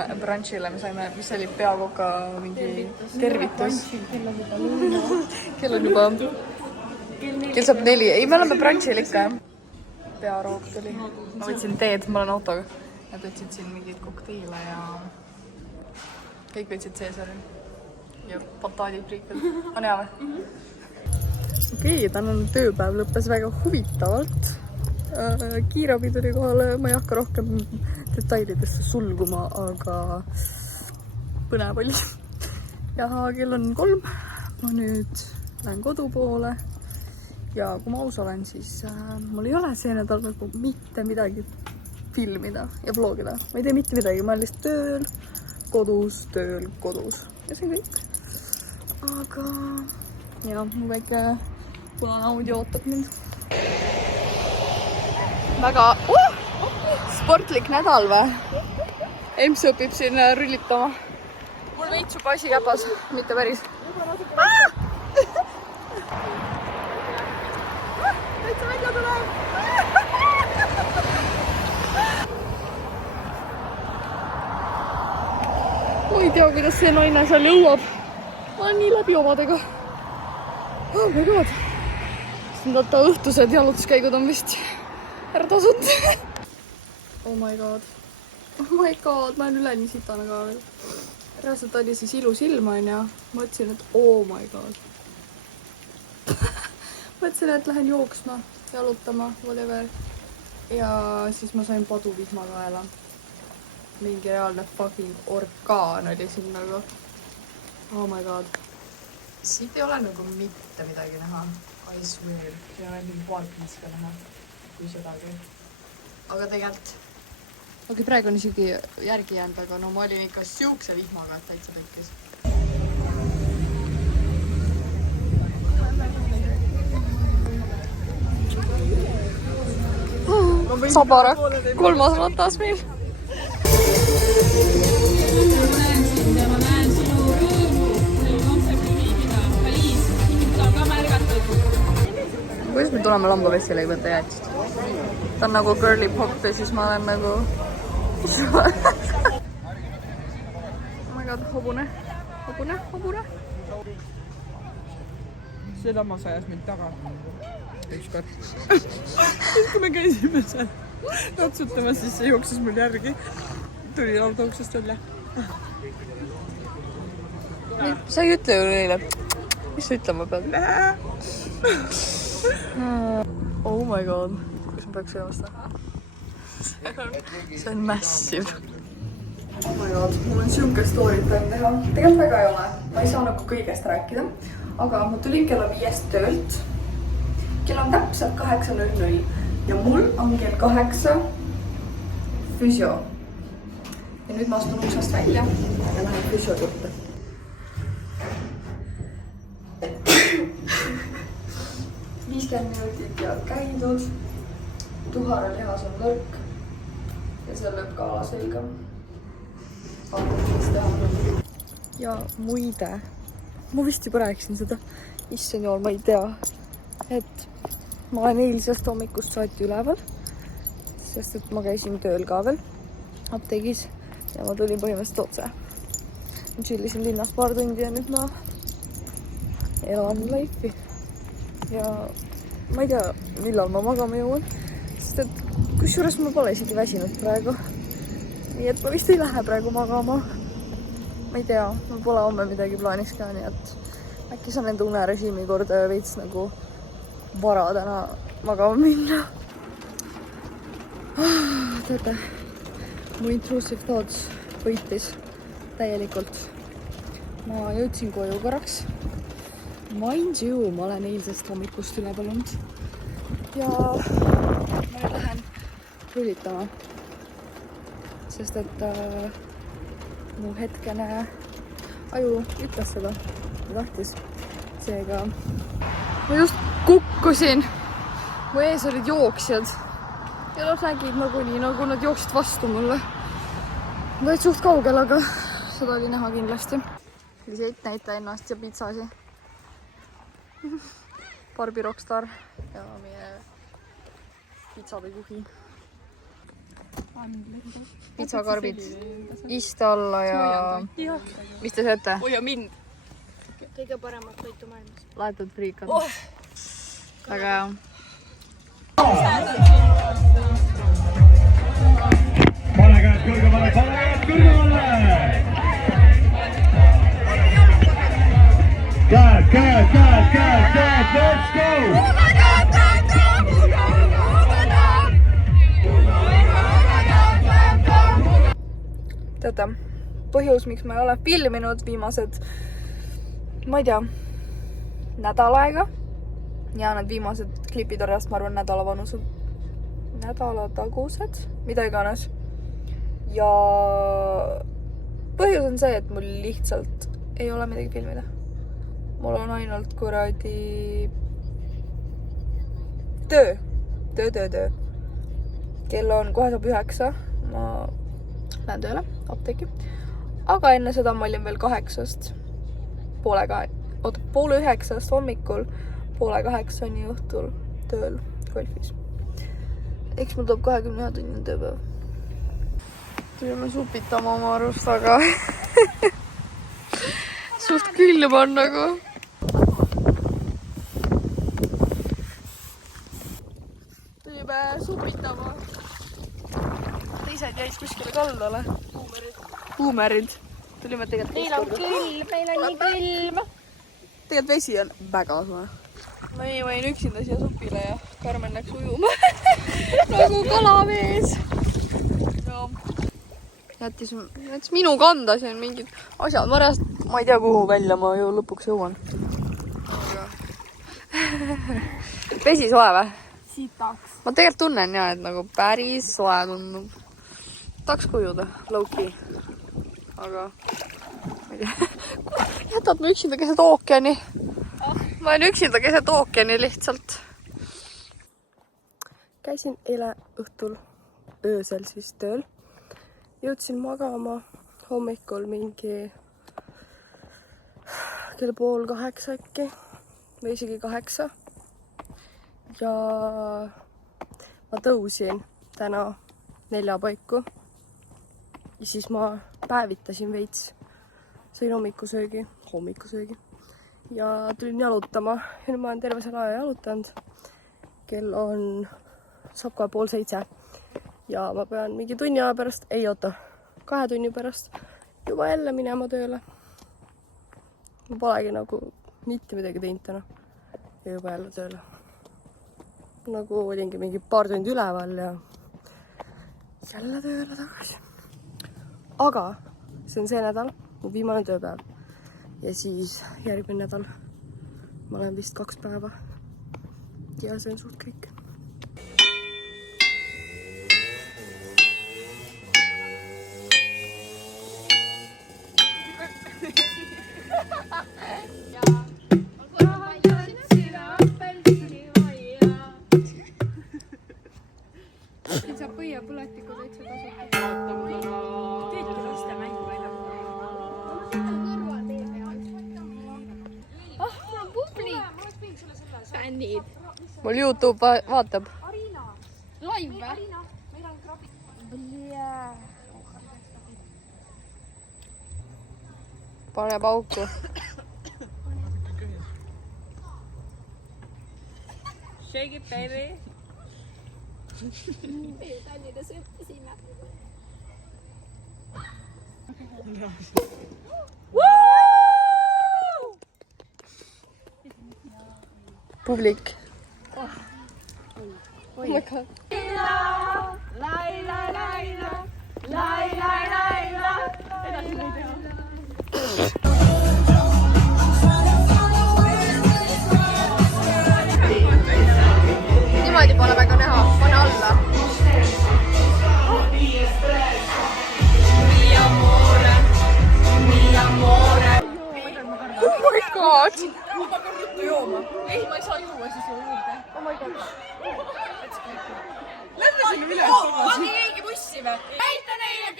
läksime brunchile, me saime, mis oli peakoka mingi tervitus. Kell on juba... Kell saab 4. Ei, me oleme brunchil ikka, jah. Pearoog tuli. Ma võtsin teed, ma olen autoga. Nad võtsid siin mingeid kokteile ja... Kõik võtsid Caesari. Ja pataadid priikad. On hea või? Okei, tänane tööpäev lõppes väga huvitavalt. Kiirabi tuli kohale, ma ei hakka rohkem detailidesse sulguma, aga põnev oli. Ja kell on 3, ma nüüd lähen kodu poole ja kui ma aus olen, siis mul ei ole see nädal nagu mitte midagi filmida ja vlogida. Ma ei tee mitte midagi, ma olen lihtsalt tööl, kodus ja see on kõik. Aga ja, mu väike punane Audi ootab mind. Väga sportlik nädal või? Ems õpib siin rullitama. Mul veits juba asi käpas, mitte päris. Täitsa välja tuleb! Ma ei tea, kuidas see naine seal jõuab. Ma olen nii läbi omadega. Oh my god. Sindata õhtused jalutuskäigud on vist ära tasud. Oh my god. Oh my god, ma olen üle nii sitana ka veel. Reaalselt oli siis ilus ilm on ja mõtlesin, et oh my god. Mõtlesin, et lähen jooksma, jalutama, whatever. Ja siis ma sain paduvihma kaela. Mingi reaalne fucking orkaan oli siin nagu. Oh my god. Siit ei ole nagu mitte midagi näha. I swear. Siin on mingi parkins ka näha. Kui sedagi. Aga tegelikult... Okei, praegu on isegi järgi jäänud, aga no ma olin ikka siukse vihmaga, et täitsa tekkis. Sabara, 3. ratas meil. Kuidas me tuleme lambavessile, kui võtta jäätist? Ta on nagu girly pop ja siis ma olen nagu... Oh my god, hobune. See lammas ajas mind taga. Ükskord. Kui me käisime seal tatsutamas, siis see jooksis mul järgi. Tuli lauda uksest välja. Sa ei ütle ju neile. Mis sa ütlema pead? Oh my god. Kus ma peaks sööma seda? See on massive. Oh my god, mul on siuke story't teha. Tegelikult väga ei ole. Ma ei saa nagu kõigest rääkida. Aga ma tulin kella 5 töölt. Kell on täpselt 8:00 ja mul on kell 8 füsio. Ja nüüd ma astun uksest välja ja lähen füsio juurde. Minutit ja käidud. Tuharalihas on lõrk ja see lööb ka ala selga. Ja muide, ma vist juba rääkisin seda. Issand jumal, ma ei tea, et ma olen eilsest hommikust saati üleval, sest et ma käisin tööl ka veel apteegis ja ma tulin põhimõtteliselt otse. Ma chillisin linnas paar tundi ja nüüd ma elan laifi. Ja ma ei tea, millal ma magama jõuan, sest et kusjuures ma pole isegi väsinud praegu. Nii et ma vist ei lähe praegu magama. Ma ei tea, mul pole homme midagi plaanis ka, nii et äkki saan enda unerežiimi korda veits nagu vara täna magama minna. Teate, mu intrusive thoughts võitis täielikult. Ma jõudsin koju korraks. Mind you, ma olen eilsest hommikust üle palunud. Ja ma nüüd lähen rullitama. Sest et mu hetkene aju ütles seda ja tahtis. Seega ma just kukkusin. Mu ees olid jooksjad. Ja nad nägid nagunii, nagu nad jooksid vastu mulle. Ma olid suht kaugel, aga seda oli näha kindlasti. Selliseid näita ennast ja pitsasi. Barbie Rockstar ja meie pitsade juhi. pitsakarbid, ista alla ja mis te sööte? hoia mind. Kõige paremat toitu maailmas. Laetud friikad. Väga hea. Pane käed kõrgemale, pane käed kõrgemale! Käed, let's go! Teate, põhjus, miks ma ei ole filminud viimased, ma ei tea, nädal aega. Ja need viimased klipid on ma arvan nädalatagused, mida iganes. Ja põhjus on see, et mul lihtsalt ei ole midagi filmida. Mul on ainult kuradi töö. Kell on kohe saab 9. Ma lähen tööle apteeki. Aga enne seda ma olin veel 8-st. Poole 9 hommikul, poole 8 õhtul tööl golfis. Eks mul tuleb 21 tunnine tööpäev. Tulime supitama oma arust, aga suht külm on nagu. Tulime supitama. Teised jäid kuskile kaldale. Huumerid. Tulime tegelikult Meil on külm, meil on nii külm. Tegelikult vesi on väga soe. Ma jäin üksinda siia supile ja Karmen läks ujuma. Nagu kalamees. No. Jättis minu kanda siin mingid asjad. Ma ei tea kuhu välja ma ju lõpuks jõuan. Vesi soe või? Sitaks. Ma tegelikult tunnen ja, et nagu päris soe tundub. Tahaks kujuda, low-key. Aga ma ei tea. Jätad ma üksinda keset ookeani. Ma olen üksinda keset ookeani lihtsalt. Käisin eile õhtul öösel siis tööl. Jõudsin magama hommikul mingi kell 7:30 äkki või isegi 8. Ja ma tõusin täna 4 paiku. Ja siis ma päevitasin veits. Sõin hommikusöögi. Ja tulin jalutama. Ja nüüd ma olen terve selle aja jalutanud. Kell on, saab kohe 6:30. Ja ma pean mingi tunni aja pärast, 2 tunni pärast juba jälle minema tööle. Ma polegi nagu mitte midagi teinud täna. Ja juba jälle tööle. Nagu olingi mingi paar tundi üleval ja jälle tööle tagasi. Aga see on see nädal, mu viimane tööpäev. Ja siis järgmine nädal ma olen vist 2 päeva. Ja see on suht kõik. Saab põiapõletiku täitsa kasutada. Teedki laste mängu väljakul. Kõrval tee peal. Ah, mul on publik. Fännid. Mul YouTube vaatab. Live või? Pane pauku. Shake it, baby. Tannide sõppisime. Publik. Niimoodi pole väga näha, pane alla. Oh my god! Ei, ma ei saa juua siis juurde. Oh my god! Lähme sinna üles tagasi. Keegi bussi või? Näita neile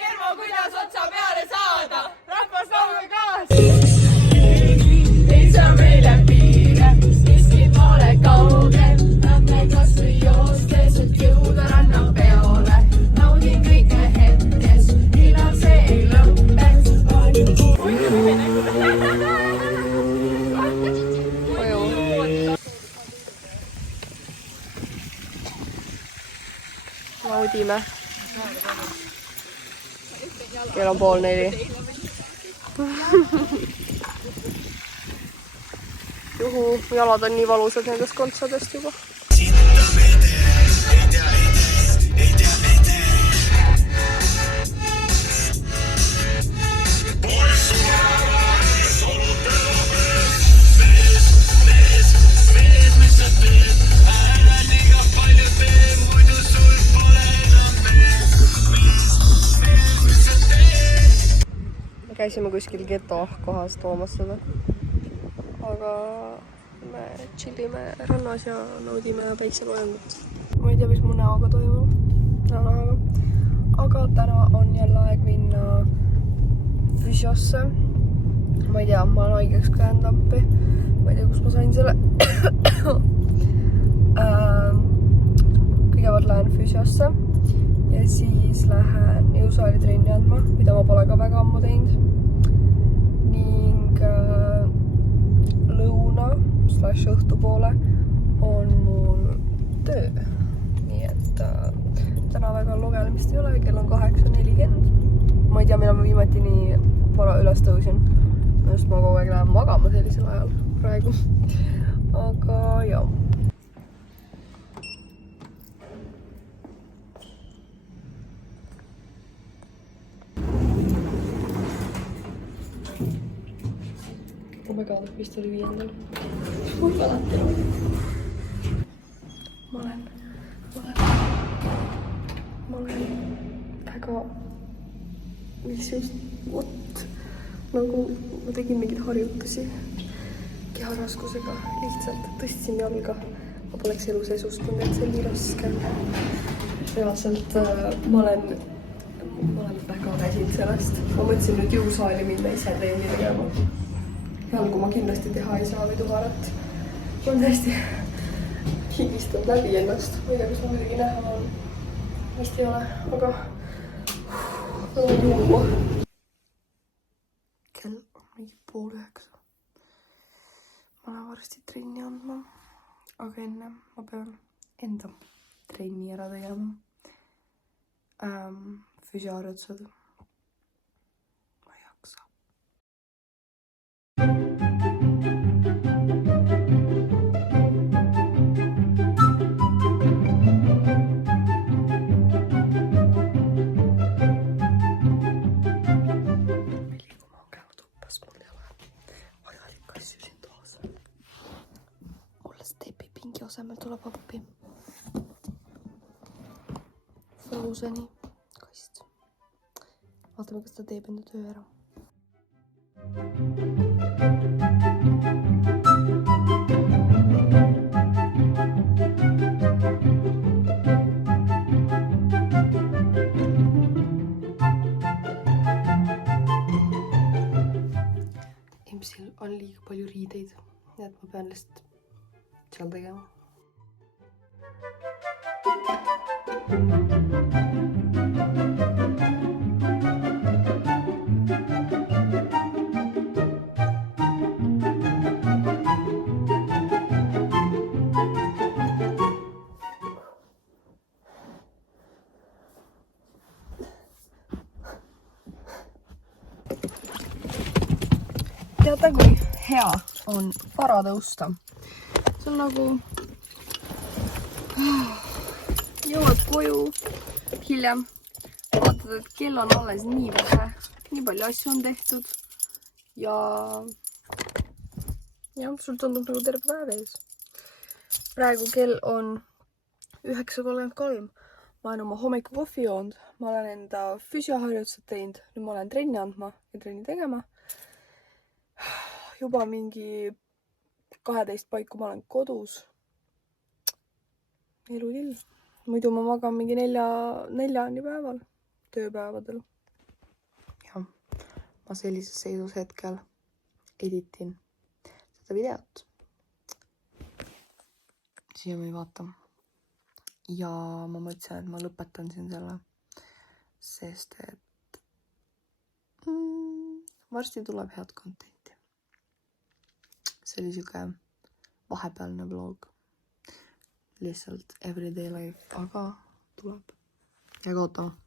Kermo, kuidas otsa peale saada. Rahvas laulge kaasa. Ei saa meile piire, miski pole kaugel. Lähme kas või joostes, et jõuda ranna peale. käisime. Kell on 3:30. Juhu, jalad on nii valusad nendest kontsadest juba. Käisime kuskil geto kohas toomas seda. Aga me chillime rannas ja naudime päikseloojangut. Ma ei tea, mis mu näoga toimub. Näoga. Aga täna on jälle aeg minna füsiosse. Ma ei tea, ma olen haigeks käinud appi. Ma ei tea, kus ma sain selle. Kõigepealt lähen füsiosse ja siis lähen jõusaali trenni andma, mida ma pole ka väga ammu teinud. Ning lõuna/õhtupoole on mul töö. Nii et täna väga lugelemist ei ole, kell on 8:40. Ma ei tea, millal ma viimati nii vara üles tõusin. Just ma kogu aeg lähen magama sellisel ajal praegu. Aga jah. Oh my god, vist oli 5. Mul alati on. Ma olen väga nagu ma tegin mingeid harjutusi keharaskusega, lihtsalt tõstsin jalga. Ma poleks elu sesustanud, et see oli raske. Reaalselt ma olen väga väsinud sellest. Ma mõtlesin nüüd jõusaali minna ise trenni tegema. Jalgu ma kindlasti teha ei saa või tuharat. Ma olen täiesti higistanud läbi ennast. Ma ei tea, kas ma muidugi näha on. Vist ei ole, aga ma olen juua. Kell on mingi 8:30. Ma olen varsti trenni andma. Aga enne ma pean enda trenni ära tegema. Füsioharjutused. Ma ei jaksa. Asemel tuleb appi Frozeni kast. Vaatame, kas ta teeb enda töö ära. Imsil on liiga palju riideid, nii et ma pean lihtsalt seal tegema. Teate, kui hea on vara tõusta. See on nagu jõuad koju hiljem, vaatad, et kell on alles nii vähe, nii palju asju on tehtud ja sul tundub nagu terve päev ees. Praegu kell on 9:33. Ma olen oma hommikukohvi joonud, ma olen enda füsioharjutused teinud, nüüd ma olen trenni andma ja trenni tegema. Juba mingi 12 paiku ma olen kodus. Elulill. Muidu ma magan mingi 4 päeval, tööpäevadel. Ja ma sellises seisus hetkel editin seda videot. Siia ma ei vaata. Ja ma mõtlesin, et ma lõpetan siin selle, sest et varsti tuleb head contenti. See oli siuke vahepealne vlog. Lihtsalt everyday life, aga tuleb jääge ootama.